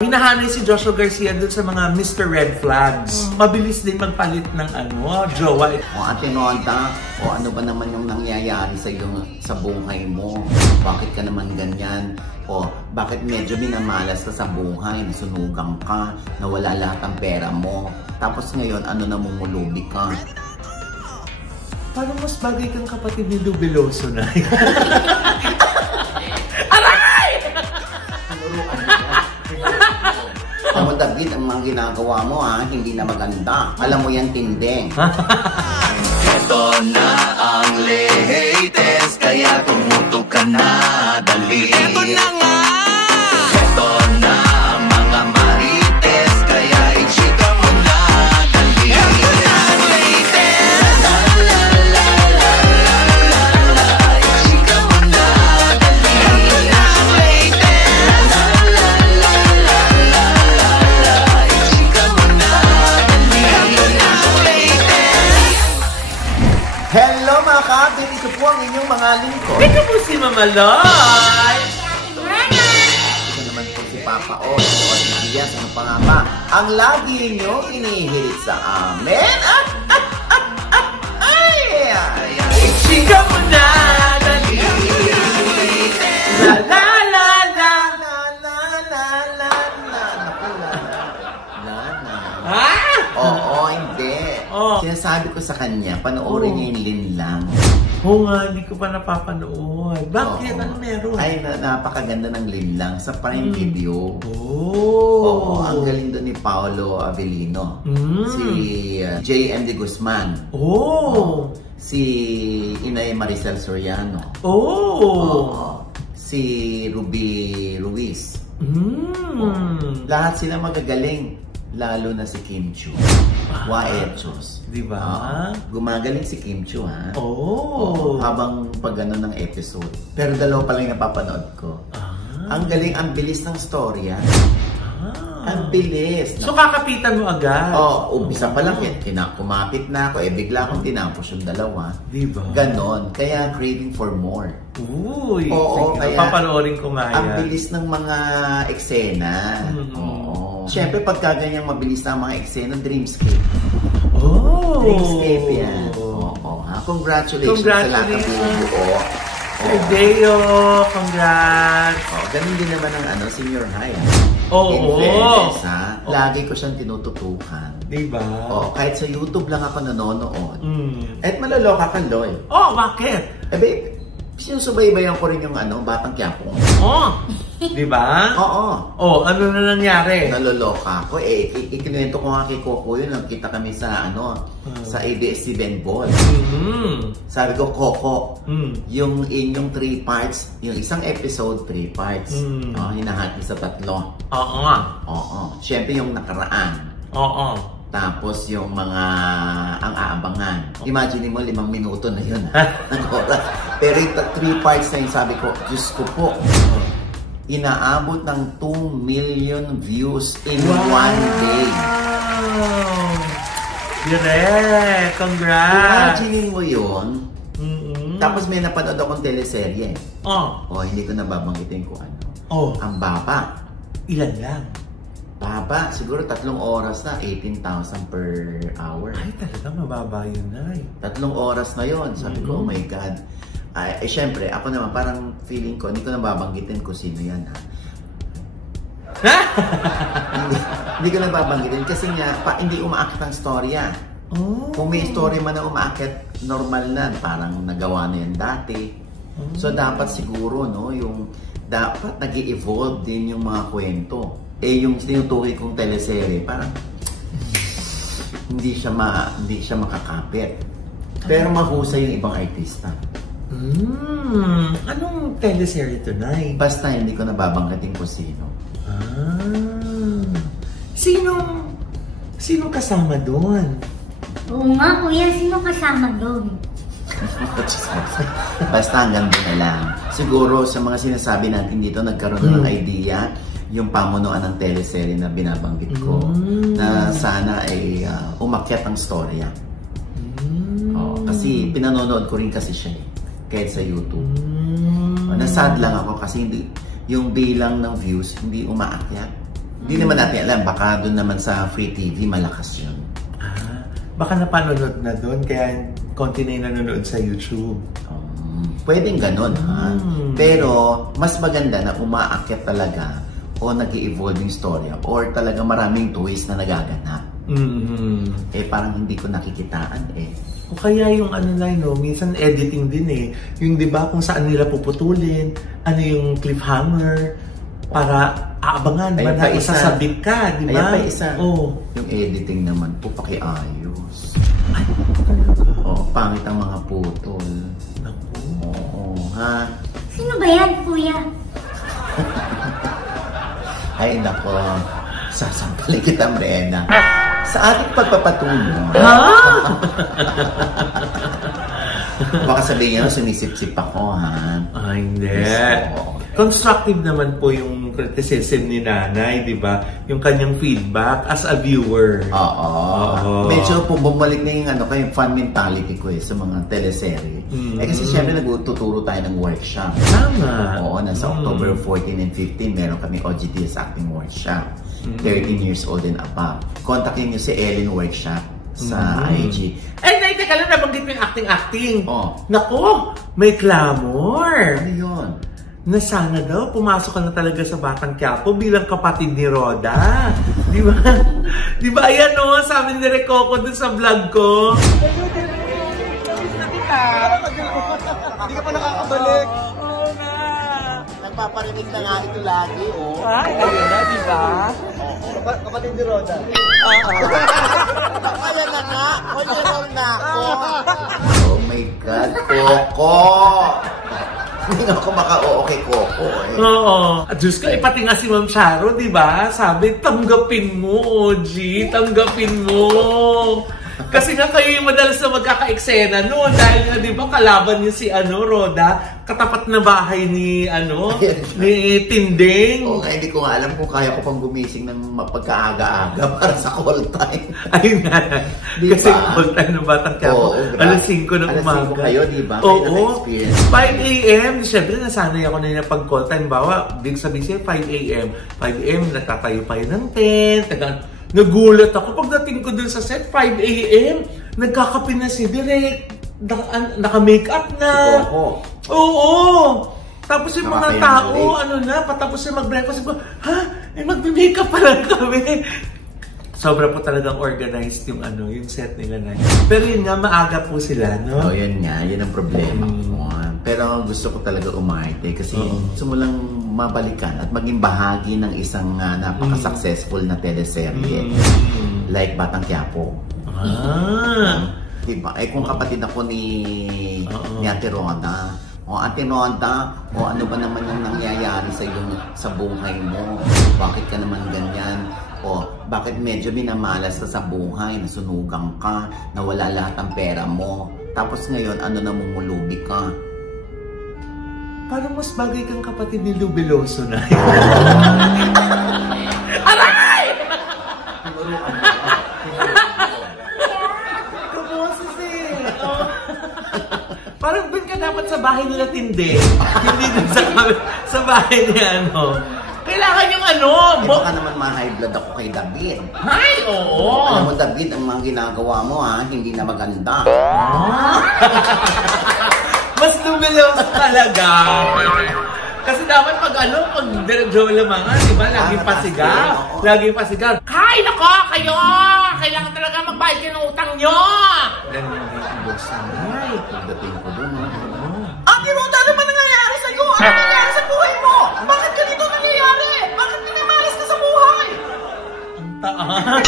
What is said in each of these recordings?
Hinahanay si Joshua Garcia dun sa mga Mr. Red Flags. Mabilis din magpalit ng jowa. O Ate Nonta, o ano ba naman yung nangyayari sa iyo sa buhay mo? Bakit ka naman ganyan? O bakit medyo minamalas ka sa buhay? Nasunugan ka, nawala lahat ang pera mo. Tapos ngayon, namumulubi ka? Parang mas bagay kang kapatid ni Lou Veloso na. Alam mo, David, ang mga ginagawa mo hindi na maganda. Alam mo yan, tindeng. Ito na ang latest, kaya tumutok ka na, dali. Ito na nga! Ito na ang mga marites, kaya i-chika mo na, dali. Ito na ang latest! La la la la la la la, i-chika mo na, dali. Ito na ang latest! La la la la la la la, i-chika mo na, dali. Ito na ang latest! Hello mga kabin! Ito po ang inyong mga lingkod. Ito po si Mama Loy! Ito naman po si Papa O. O si Elias, ano pa nga ba? Ang lagi nyo inihirit sa amin. Ay! Ichika mo na, dali! La la la la! La la la la la. Naku, la la. Ah! Oo, hindi. Oh. Sinasabi ko sa kanya, panoorin niya yung linlang. Oo nga, hindi ko pa napapanood. Bakit? Ano meron? Ay, napakaganda ng linlang sa Prime Video. Oo. Ang galing doon ni Paolo Avellino. Si J.M. de Guzman. Si Inay Maricel Soriano. Si Ruby Ruiz. Lahat sila magagaling. Lalo na si Kim Chiu. Waechos. Diba? Gumagaling si Kim Chiu, ha? Habang pag ng episode. Pero dalawa pa lang napapanood ko. Ang galing, ang bilis ng storya. Ang bilis. So kakapitan mo agad? Umpisa pa lang kumapit na ako. Bigla akong tinapos yung dalawa. Diba? Ganon. Kaya craving for more. Uy! Kaya papanoorin ko nga yan. Ang bilis ng mga eksena. Siyempre, pagka ganyang mabilis na ang mga eksena, Dreamscape. Dreamscape yan. Congratulations sa lahat ng binubuo. Deo, congrats! Ganun din naman ang senior high. In fairness, lagi ko siyang tinututukan. Diba? Kahit sa YouTube lang ako nanonood. At malaloka ka, Loy. Bakit? Sinusubaybayan ko rin yung Batang Quiapo. Diba? Ano na nangyari? Naloloka ako. Ikinuwento ko nga kay Coco yun. Nagkita kami sa sa ABS-CBN Ball. Sabi ko, Coco, yung inyong 3 parts, yung isang episode, 3 parts. Hinahati sa 3. Siyempre yung nakaraan. Tapos yung mga ang aabangan. Imagine mo, 5 minuto na yun. Ng oras. Pero yung 3 parts na yun, sabi ko, Diyos ko po, inaabot ng 2 million views in 1 day. Direk! Congrats! Imagine mo yun. Tapos may napanood akong teleserye. Hindi ko nababanggitin ko ano. Ang baba. Ilan lang? Baba, siguro 3 oras na, 18,000 per hour. Ay, talaga mababa yun na. 3 oras na yun. Sabi ko, oh my God. Syempre, ako naman, parang feeling ko, hindi ko nababanggitin kung sino yan, ha? Hindi ko nababanggitin kasi nga, hindi umaakit ang storya. Kung may story man na umaakit, normal na. Parang nagawa na yan dati. So, dapat siguro, no, yung dapat nag-i-evolve din yung mga kwento. Yung tinutukoy kong teleserye, parang hindi siya makakapit. Pero mahusay yung ibang artista. Anong teleserye tonight? Basta hindi ko nababanggitin kung sino. Sinong kasama doon? Oo nga, kuya. Sino kasama doon? Basta hanggang doon na lang. Siguro sa mga sinasabi natin dito, nagkaroon ng idea yung pamunuan ng teleserye na binabanggit ko na sana ay umakyat ang storya. Kasi pinanonood ko rin kasi siya kahit sa YouTube. Nasad lang ako kasi yung bilang ng views hindi umaakyat. Hindi naman natin alam, baka doon naman sa Free TV malakas yun. Baka napanonood na doon, kaya konti na yung nanonood sa YouTube. Pwedeng ganun, ha? Pero, mas maganda na umaakyat talaga o nag-i-evolve yung storya or talaga maraming twists na nagaganap. Eh, parang hindi ko nakikitaan eh. O kaya yung ano na yun, minsan editing din eh. Yung di ba kung saan nila puputulin, ano yung cliffhanger, para aabangan ba na isasabik ka, di ba? Ayan pa isa. Oh. Yung editing naman po, pakiayos. Ay, talaga. Oo, pangit ang mga putol. Naku. Oo, ha? Sino ba yan, kuya? Ay, nako. Sasampalin kita, Brenna. Sa ating pagpapatuloy. Ha? Baka sabihin niya, sumisip-sip ako, ha? Ay, hindi. Yes, constructive naman po yung criticism ni Nanay, di ba? Yung kanyang feedback as a viewer. Oo. Medyo po bumalik na yung yung fun mentality ko sa mga teleserye. Eh kasi syempre nagtuturo tayo ng workshop. Tama. Oo, nasa October 14 and 15 meron kami OGTS acting workshop. 13 years old and above. Kontakin niyo si Ellen Workshop sa IG. Ay, Nay, teka lang, nabanggit mo yung acting-acting. Oh. Naku, may clamor. Ano yun? Na sana daw, pumasok ka na talaga sa Batang Quiapo bilang kapatid ni Roda. Di ba? Di ba, ayan o, sabi ni Recoco dun sa vlog ko. Hindi ka pa nakakabalik. Oo nga. Nagpaparinig na nga ito lagi, oh. Ay, ayun na, di ba? Kapatid ni Roda. Kaya na nga, all na ako. Oh my God, Coco! Hindi nga ako maka-oo kay Coco eh. Oo. At Diyos ko, pati nga si Ma'am Charo, di ba? Sabi, tanggapin mo, OG. Tanggapin mo. Kasi nga kayo yung madalas na magkaka-eksena noon dahil nga, di ba, kalaban niyo si Roda, katapat na bahay ni ni Tinding. Oo, hindi ko nga alam kung kaya ko pang gumising ng pagkaaga-aga para sa call time. Ayun nga. Diba? Kasi call time ng Batang Quiapo. Alas 5 ng umaga. Alas 5 kayo, di ba? Oo. 5 a.m. Siyempre, nasanay ako na pag call time. Bawa, big sabihin siya, 5 a.m. 5 a.m. Natatayo pa yun ng tent. Nagulat ako. Pagdating ko dun sa set, 5 a.m. Nagkakape na si Direk. Naka-makeup na. Oo. Tapos yung mga tao, patapos na mag-breakfast ko, mag-makeup pa lang kami. Sobra po talagang organized yung yung set nila na. Pero yun nga, maaga po sila, no? Oo, yun nga. Yun ang problema ko. Pero gusto ko talaga umarte kasi gusto mo lang mabalikan at maging bahagi ng isang napaka-successful na teleserye. Like Batang Quiapo. Diba? Eh kung kapatid ako ni Ate Ronda, Ate Ronda, ano ba naman yung nangyayari sa buhay mo? Bakit ka naman ganyan? Bakit medyo minamalas ka sa buhay, nasunugan ka, nawala lahat ng pera mo, tapos ngayon namumulubi ka? Parang mas bagay kang kapatid ni Lubeloso na. Aray! Kaboses eh. Parang doon ka dapat sa bahay nila Tinde. Hindi doon sa bahay niya Kailangan yung baka naman ma-high blood ako kay David. Ay, oo. Alam mo David, ang mga ginagawa mo hindi na maganda. Mas Lubeloso talaga. Kasi dapat pag Joel Lamangan, di ba? Laging pasigaw. Laging pasigaw. Hay, nako, kayo! Kailangan talaga magbayad kayo ng utang nyo! Ganun yung buksanay. Pagdating ko doon, Ate Roda, ano ba nangyayari sa'yo? Ano nangyayari sa buhay mo? Bakit ganito nangyayari? Bakit minamalas ka sa buhay? Ang taas.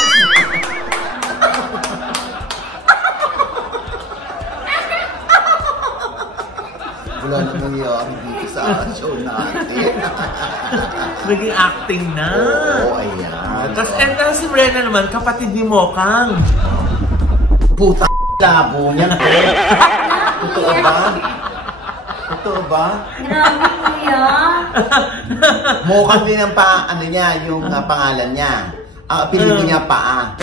Wala na nangyayari dito sa show natin. Naging acting na. Oo, ayan. Tapos si Brenna naman, kapatid ni Mokang. Puta labo niyan. Totoo ba? Totoo ba? Grabe, kuya. Mokang din ang yung pangalan niya. Ang apelido niya Paa.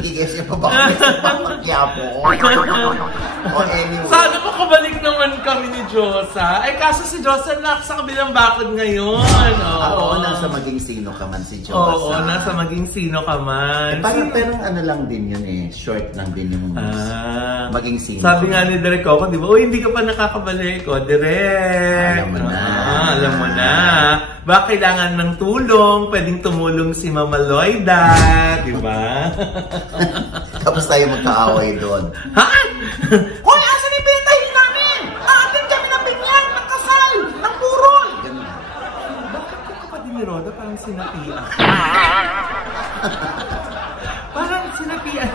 hindi kayo siya pabakit sa Pangkyapo. O anyway. Sana makabalik naman kami ni Josa. Ay, kaso si Josa nasa kabilang bakod ngayon. Oo, nasa maging sino ka man si Josa. Oo, nasa maging sino ka man. Pero ano lang din yun eh. Short lang din yung maging sino. Sabi nga ni Direk Coco, di ba? Uy, hindi ka pa nakakabalik. O, Direk. Alam mo na. Alam mo na. Ba, kailangan ng tulong. Pwedeng tumulong si Mama Loida. Di ba? Tapos tayo magkaaway doon. Ha? Hoy, asan yung pinatahin namin? Aatin kami ng binyan, ng kasal, ng burol. Ganun. Bakit yung kapatid ni Roda parang sinapian? Parang sinapian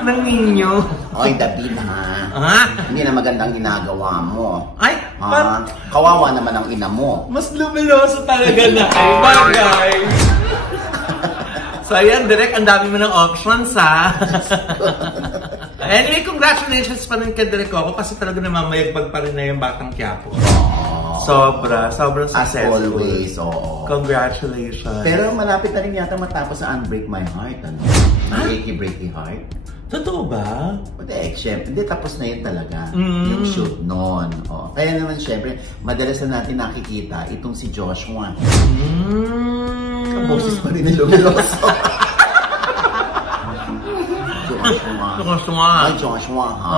ng ninyo. Oy, David ha. Hindi na magandang ginagawa mo. Ay, kawawa naman ang ina mo. mas lumiloso talaga na kayo, bagay. So ayan, Direk, ang dami mo ng options, ha? Anyway, congratulations pa rin kay Direk Coco kasi talaga namamayagpag pa rin na yung Batang Quiapo. Sobrang successful. As always, oo. Congratulations. Pero malapit na rin yata matapos sa Unbreak My Heart, ano? Breaky Breaky Heart. Totoo ba? Siyempre, hindi, tapos na yun talaga. Yung shoot noon. Oh. Kaya naman, siyempre, madalas na natin nakikita itong si Joshua. Kaboses pa rin ni Lumiloso. Joshua. Ay, Joshua, ha?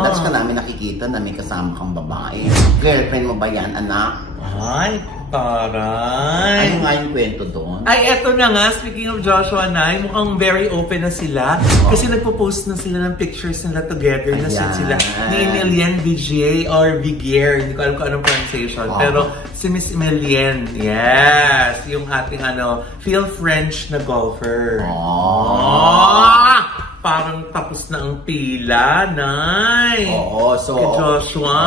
Madalas ka namin nakikita na may kasama kang babae. Girlfriend mo ba yan, anak? Ay, taray. Ano nga yung kwento doon? Ay, eto na nga. Speaking of Joshua na, mukhang very open na sila. Kasi nagpo-post na sila ng pictures nila together. Nasaan sila ni Emilienne Vigier or Vigier. Hindi ko alam kung anong pronunciation. Pero si Miss Emilienne, yes. Yung ating feel French na golfer. Parang tapos na ang pila, Nay. Oo, so... Kay Joshua.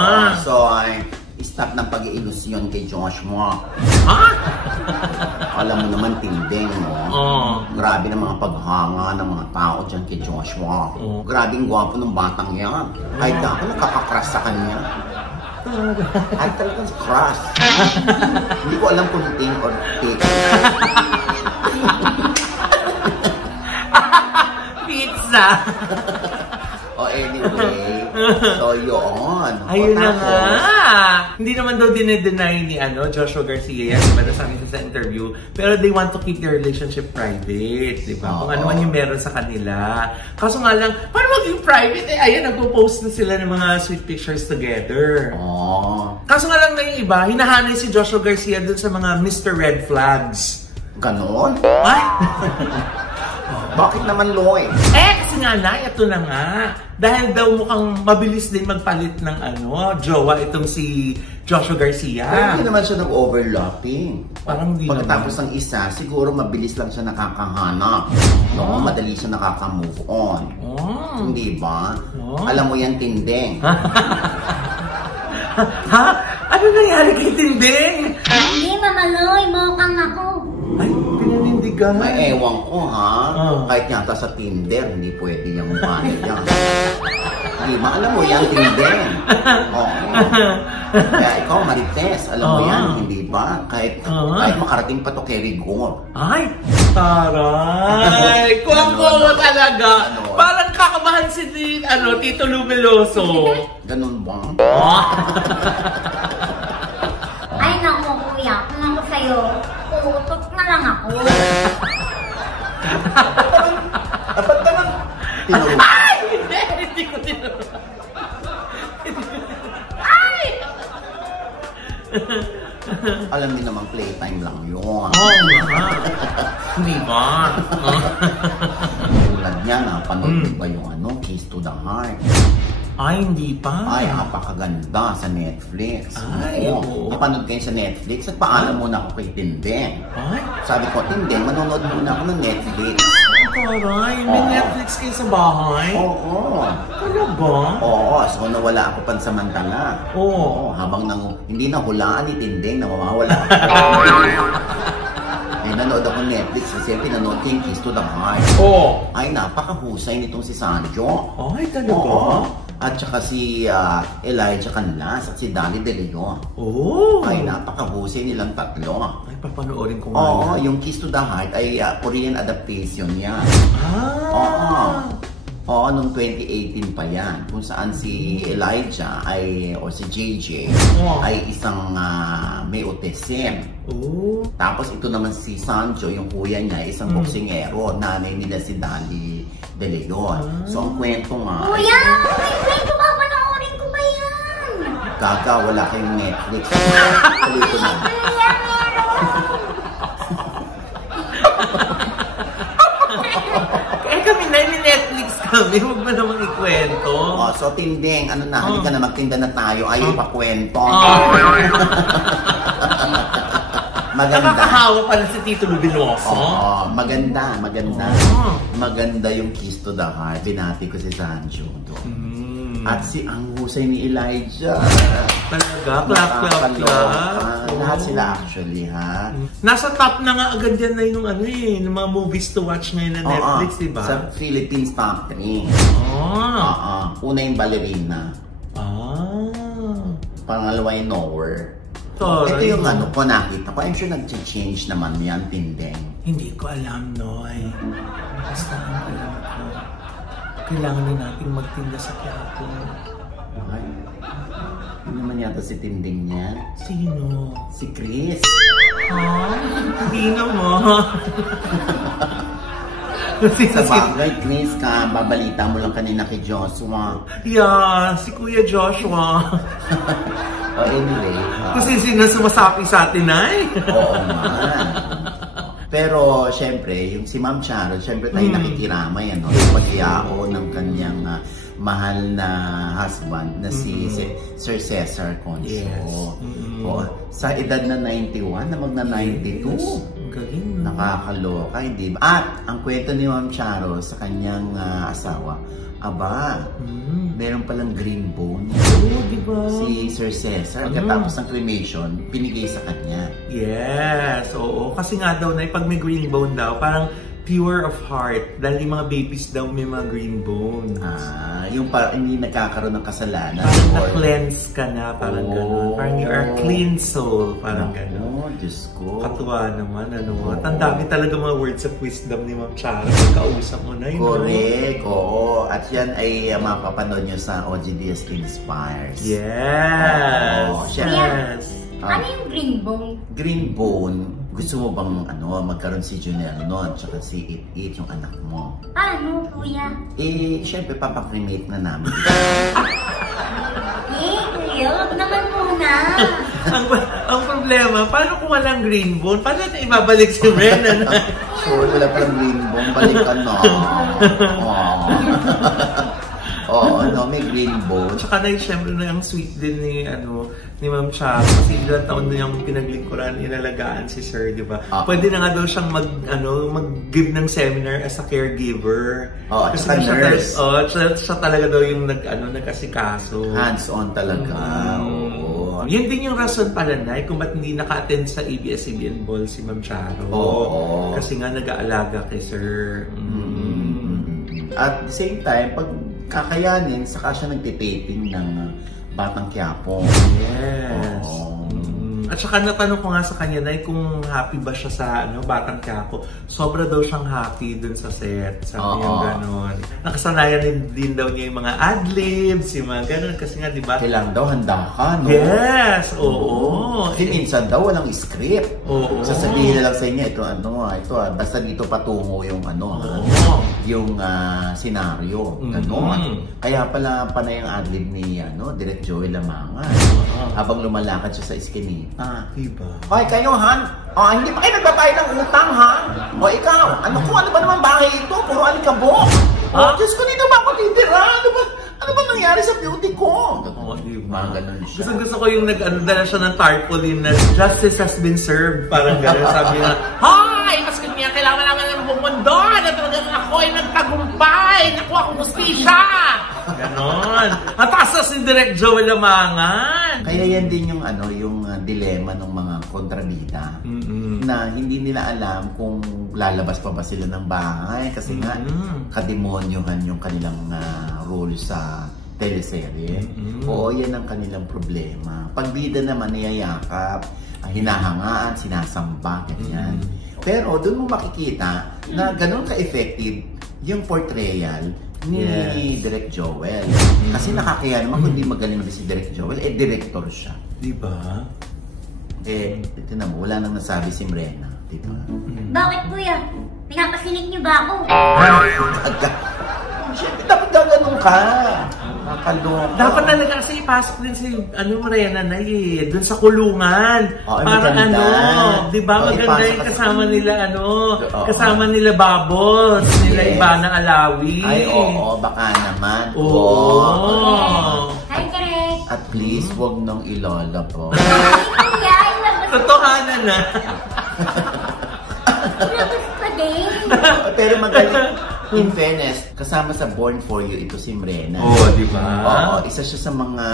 Stop ng pag-iilusyon kay Joshua. Ha? Alam mo naman, tinding, no? Grabe ng mga paghanga ng mga tao dyan kay Joshua. Grabe ang gwapo ng batang yan. Ay, dako nakakakrush sa kanya. Ay, talagang crush. Hindi ko alam kung ting or take. Pizza! Anyway, so yun. Ayun na nga. Hindi naman daw dinedeny ni Joshua Garcia yan, diba, nasabi sa interview. Pero they want to keep their relationship private, diba? Kung ano man yung meron sa kanila. Kaso nga lang, paano maging private? Ayan, nagpo-post na sila ng mga sweet pictures together. Kaso nga lang na yung iba, hinahanay si Joshua Garcia dun sa mga Mr. Red Flags. Ganon? Ay! Bakit naman, Loy? Kasi nga na, ito na nga. Dahil daw mukhang mabilis din magpalit ng jowa itong si Joshua Garcia. Pero hindi naman siya nag-overlapping. Parang hindi pagkatapos ng isa, siguro mabilis lang siya nakakahanap. No, madali siya nakaka-move on. Hindi ba? Alam mo yan, tinding. Ha? Ano nangyari kay Tinding? Hindi, mamaloy. Mukhang ako. Ay, pinanindigan. May ewan ko, ha? Kahit yata sa Tinder, hindi pwede yung mukha niya. Hindi ba? Alam mo yan, Tinder. Kaya ikaw, Marites, alam mo yan, hindi ba? Kahit makarating pa to kay Rigor. Ay, taray. Kuwang-kuwa talaga. Parang kakabahan si Tito Lumiloso. Ganun ba? Ay, naku, kuya. Kung ako sa'yo, uutot na lang ako. Dapat ka nang tinuro. Ay! Hindi ko tinuro. Ay! Alam niyo naman, playtime lang yun. Hindi ba? Tulad niya, napanood ba yung Keys to the Heart? Ay, hindi pa. Ay, napakaganda sa Netflix. Ay, oo. Napanood kayo sa Netflix at paalam muna ako kay Tindeng. Ay? Sabi ko, Tindeng, manonood muna ako ng Netflix. Taray, may Netflix kayo sa bahay? Oo. Talaga? Oo, so nawala ako pansamantala. Oo. Habang hindi nahulaan ni Tindeng, nawawala. Ay, nanood ako ng Netflix kasi pinanood ko yung Keys to the Heart. Oo. Ay, napakahusay nitong si Sanjo. Ay, talaga? At saka si Elijah Canlas at si Dali De Leon. Oh! Ay, napakahusay nilang tatlo. Ay, papanoorin ko nga. Oo, yung Kiss to the Heart ay Korean adaptation yan. Oo, noong 2018 pa yan. Kung saan si Elijah o si JJ ay isang may autism. Tapos ito naman si Sancho, yung kuya niya, isang boksingero. Nanay nila si Dali De Leon. So ang kwento nga... Kuya! May kwento ka! Panoorin ko ba yan? Kaka, wala kayong Netflix. Halito na. Kami na, Netflix kami. Huwag mo namang ikwento. So tinding, halika na, magtinda na tayo. Ayaw pa kwento. Maganda. Nakakahawa pala si Tito Lubinoso. Maganda. Maganda yung Kiss to the Heart. Binati ko si Sancho doon. At ang husay ni Elijah. Talaga? Clap. Lahat sila actually, ha? Nasa top na nga agad yan na yung ng mga movies to watch ngayon na Netflix, diba? Sa Philippines top 3. Una yung Ballerina. Pangalawa yung Nowhere. Ito yung ko nakita ko. I'm sure nag-change naman yan, Tindeng. Hindi ko alam, Noy. Basta alam ko. Kailangan na nating magtinda sa Quiapo. Ay, hindi naman yata si Tinding niyan. Sino? Si Chris. Hindi naman. Sa bagay, Chris, babalita mo lang kanina kay Joshua. Yeah, si Kuya Joshua. Anyway. Kasi sino sumasapi sa atin ay? Oo man. Pero, syempre, yung si Ma'am Charo, syempre tayo nakikiramay, yung pag-iao ng kanyang mahal na husband na si Sir Cesar Concho. Yes. Sa edad na 91, na magna-92. Galing. Nakakaloka, hindi ba? At, ang kwento ni Ma'am Charo sa kanyang asawa, meron palang green bone. Diba? Si Sir Cesar, katapos ng cremation, binigay sa kanya. Yes, oo. Kasi nga daw, pag may green bone daw, parang pure of heart. Dahil yung mga babies daw may mga green bones. Yung parang hindi nagkakaroon ng kasalanan. Parang na-cleanse ka na, parang gano'n. Parang you are a clean soul, parang gano'n. Diyos ko. Katuwa naman, At ang dami talaga mga words of wisdom ni Ma'am Charo. Pagkausap mo na yun. Correct, oo. At yan ay mapapanood nyo sa OGDS Inspires. Yes! Yes! Ano yung green bone? Green bone, gusto mo bang magkaroon si Junel noon, tsaka si It, yung anak mo? Ano, kuya? Syempre, papakremate na namin. Kuya, wag naman muna. ang problema, paano kung walang green bone? Paano natin ibabalik si Brennan? Sure, wala palang green bone, balikan na. May green bone. Tsaka na syempre na ang sweet din ni Ma'am Charo. Kasi ilang taon na yung pinaglingkuran, inalagaan si Sir, di ba? Pwede na nga daw siyang mag-give ng seminar as a caregiver. Kasi nurse. Siya talaga daw yung nagkasikaso. Hands-on talaga. Yun din yung rason pala na kung ba't hindi naka-attend sa ABS-CBN Ball si Ma'am Charo. Kasi nga nag-aalaga kay Sir. At the same time, pag kakayanin, saka siya nagtitaping ng Batang Quiapo. Yes. At saka natanong ko nga sa kanya na kung happy ba siya sa Batang Quiapo. Sobra daw siyang happy dun sa set. Sabi niya gano'n. Nakasanayan din daw niya yung mga ad-libs, yung mga gano'n. Kasi nga, di ba? Kailangan daw handa ka, no? Yes! Oo. Kasi minsan daw walang script. Sasabihin na lang sa inyo, ito basta dito patungo yung yung senaryo. Gano'n. Kaya pala panay ang ad-lib ni Direk Joey Lamangan. Habang lumalakad siya sa iskinita. Diba? Hoy, kayo, Han? Hindi pa kayo nagbabayad ng utang, ha? O ikaw, ano ba naman bahay ito? Puro alikabok. Diyos ko, dito ba ako titira? Ano ba nangyari sa beauty ko? Diba? Ganun siya. Gusto ko yung nag-dala siya ng tarpaulin na justice has been served. Parang gano'n. Sabi niya, hi! Mas kanya, kailangan naman ng buong mundo na talagang ako ay nagtagumpay. Nakuha akong hustisya. Ganon. At taas si Direk Joey Lamangan. Kaya yan din yung yung dilema ng mga kontrabida na hindi nila alam kung lalabas pa ba sila ng bahay kasi nga kademonyohan yung kanilang role sa teleserye. Oo, yan ang kanilang problema. Pag bida naman, niyayakap, hinahangaan, sinasamba, ganyan. Pero doon mo makikita na ganun ka-effective yung portrayal ni Direk Joel. Kasi nakakaya naman kung di magaling na si Direk Joel, director siya. Diba? Ito na mo, wala nang nasabi si Mrena. Dito. Bakit kuya? Pinapasinig niyo ba ako? Siyempre, dapat ganun ka. Nakakaloka. Dapat talaga kasi ipasok din si Morena na dun sa kulungan. Para di ba maganda yung kasama nila kasama nila Babos, nila Ivana Alawi. Ay, oo, baka naman. Oo. Hi, Direk. At please, wag nang ilala po. Kuya, Totohanan na. ilabas pa din. Pero magaling. In fairness, kasama sa Born For You, ito si Mrena. Oo, di ba? Oo, isa siya sa mga,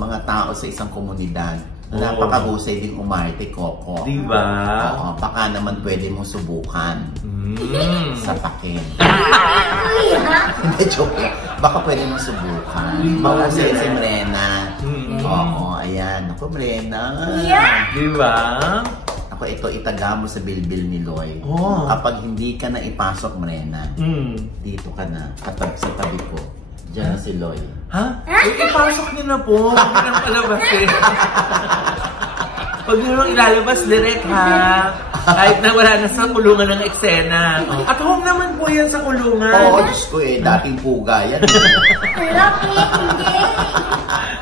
mga tao sa isang komunidad. Napakahusay din umarte, Coco. Di ba? Oo, baka naman pwede mong subukan. Sa pakin. Kuya. Hindi, joke lang. Baka pwede mong subukan. Mahusay si Mrena. Oo, ayan. Ako, Mrena. Yeah. Di ba? Ako, ito itaga mo sa bilbil ni Loy. Kapag hindi ka na ipasok, Mrena, dito ka na, sa tabi ko. Diyan na si Loy. Ha? Ipasok niyo na po. Huwag nang palabas eh. Huwag niyo nang ilalabas direct ha. Kahit na wala na sa kulungan ng eksena. At home naman po yan sa kulungan. Oo, Diyos ko dating puga yan. Lapit, hindi.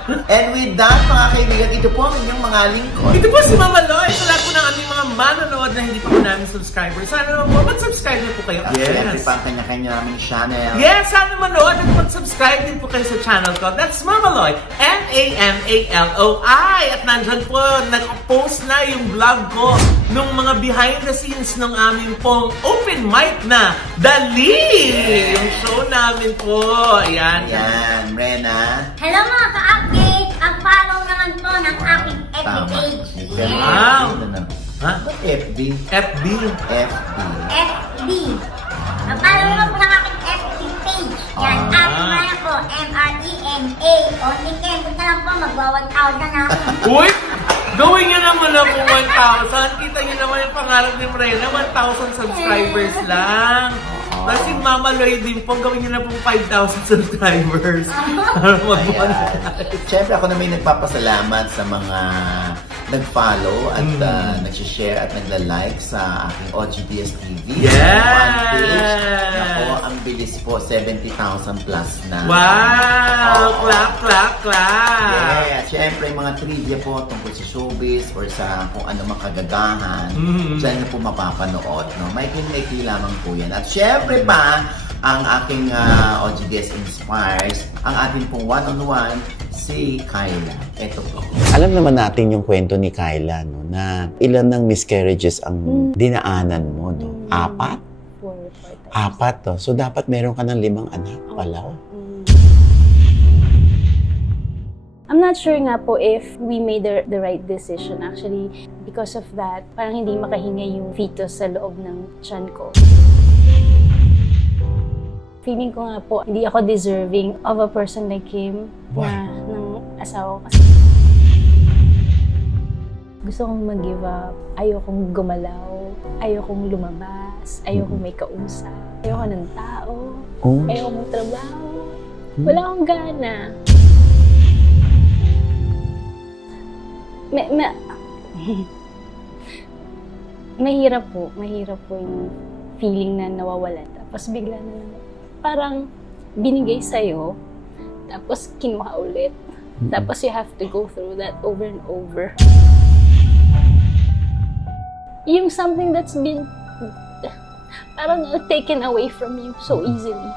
And with that, mga kaibigan, ito po ang inyong mga lingkod. Ito po si Mama Loy. Sa lahat po ng aming mga manonood na hindi pa po namin subscribers. Sana naman po, mag-subscribe na po kayo. Siyempre pa ang kanya-kanya naming channel. Yes, sana manood at mag-subscribe din po kayo sa channel ko. That's Mama Loy. MAMALOI. At nandyan po, nag-post na yung vlog ko nung mga behind the scenes ng aming pong open mic na Dali! Yung show namin po. Ayan. Ayan, Mrena. Hello mga ka-update. Ang follow naman po ng aking FB page. Wow. Ha? FB? FB. FB. FB. Ang follow naman po ng aking FB page. Yan, ating po, MRENA. Only Ken, punta lang po, magwa-1,000 na. Uy! Gawin nyo naman lang po 1,000. Kita nyo naman yung pangarap ni Mrena, 1,000 subscribers lang. Tapos si Mama Loy din po, gawin nyo na po 5,000 subscribers. Para Siyempre ako na may nagpapasalamat sa mga nag-follow at nag-share at nagla-like sa aking OGDS TV. Yes! Ako, ang bilis po, 70,000 plus na. Wow! Clap, clap, clap! Yeah, siyempre yung mga trivia po tungkol sa showbiz or sa kung ano makagagahan, dyan na po mapapanood. No? May lamang po yan. At siyempre pa, ang aking OGDS Inspires, ang ating pong one-on-one, si Kyla. Ito po. Alam naman natin yung kwento ni Kyla, no, na ilan ng miscarriages ang dinaanan mo, no? 4? 4 to. So, dapat meron ka ng 5 anak pala. I'm not sure nga po if we made the right decision. Actually, because of that, parang hindi makahinga yung fetus sa loob ng tiyan ko. Feeling ko nga po, hindi ako deserving of a person like him. Why? Ng asawa ko. Gusto kong mag-give up. Ayokong gumalaw. Ayokong lumabas. Ayokong may kausap. Ayoko ng tao. Ayokong magtrabaho. Wala akong gana. Mahirap po. Mahirap po yung feeling na nawawalan. Tapos bigla na naman. Parang binigay sa'yo, tapos kinuha ulit. Tapos you have to go through that over and over. Yung something that's been parang taken away from you so easily.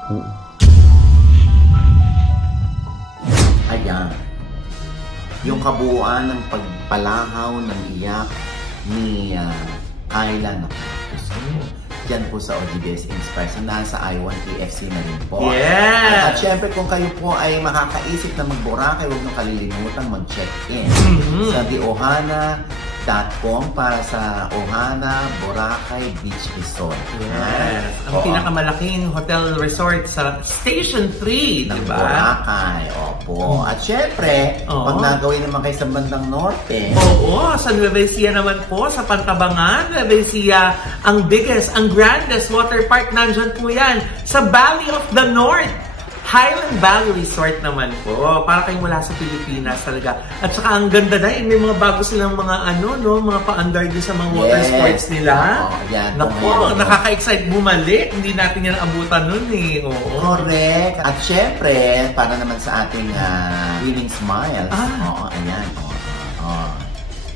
Ayan. Yung kabuuan ng pagpalahaw ng iyak ni Kyla na dyan po sa OGDS Inspires na nasa I1 TFC na rin po. Yeah! At syempre kung kayo po ay makakaisip na mag-Boracay, huwag nyo kalilimutan mag-check-in sa The Ohana beach.com para sa Ohana, Boracay Beach Resort. Yes. Ang pinakamalaking hotel resort sa Station 3, Ng diba? Boracay. Opo. At syempre, pag nagawin naman kayo sa bandang norte. Oo, sa Nueva Ecija naman po, sa Pantabangan, Nueva Ecija, ang biggest, ang grandest water park, nandyan po yan, sa Valley of the North. Highland Valley Resort naman po. Para kayong wala sa Pilipinas talaga. At saka ang ganda dahil may mga bago silang mga mga pa-under din sa mga water sports nila. Yan. Naku, nakaka-excite bumalik. Hindi natin yan abutan nun eh. Oo. Correct. At syempre, para naman sa ating Healing Smiles. Oo, ayan.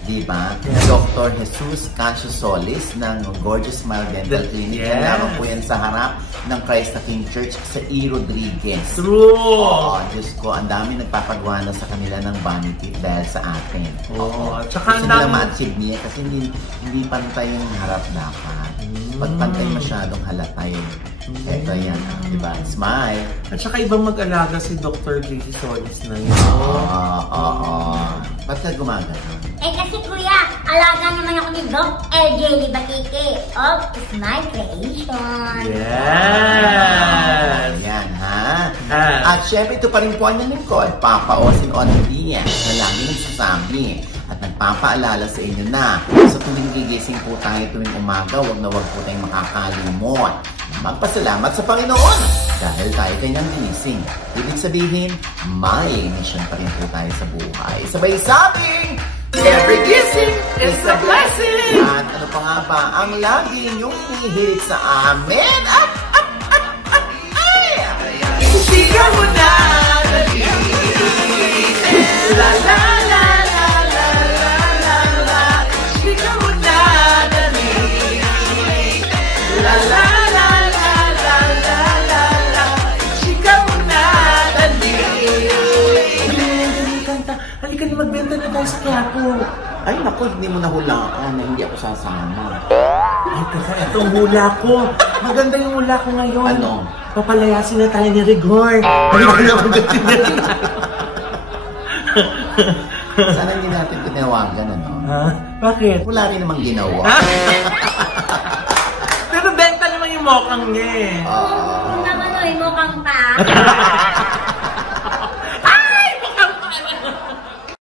Diba? Dr. Jesus Cancio Solis ng Gorgeous Smile Dental Clinic. Yes. Kailangan po yan sa harap ng Christ the King Church sa E. Rodriguez. True! Oo, Diyos ko, ang dami nagpapagawa na sa kanila ng vanity dahil sa atin. Oo. Tsaka Gusto nila ma-achieve niya kasi hindi pantay yung harap dapat. Pag pantay masyadong halatay. Eto yan, diba? Smile. At saka ibang mag-alaga si Dr. JC Solis na yun. Ba't ka gumagano? Eh kasi kuya, alaga naman ako ni Doc LJ Libatike of Smile Creation. Yes! Yan, ha? At syempre, ito pa rin po ang lingkod, Papa Osin Ondias, na lagi nagsasabi at nagpapaalala sa inyo na sa tuwing gigising po tayo tuwing umaga, wag po tayong makakalimot. Magpasalamat sa Panginoon dahil tayo kanyang gising. Ibig sabihin, may mission pa rin po tayo sa buhay. Sabay sabing, Every gising is a blessing! At ano pa nga ba ang lagi inyong hinihirit sa amin? Sigaw mo na! La la la la la la la la. Sigaw mo na! La la la la la la la la. Sigaw mo na! Dali! Kanta. Halika na, magbenta na tayo sa Quiapo. Ay, naku, hindi mo nahulaan na hindi ako sasama. Ay, kasi itong hula ko. Maganda yung hula ko ngayon. Ano? Papalayasin na tayo ni Rigor. Halika na, maganda na rin tayo. Sana hindi natin tinawagan, ano? Ha? Bakit? Wala rin namang ginawa. Pero benta naman yung mokang niya eh. Naman o, mukhang pa.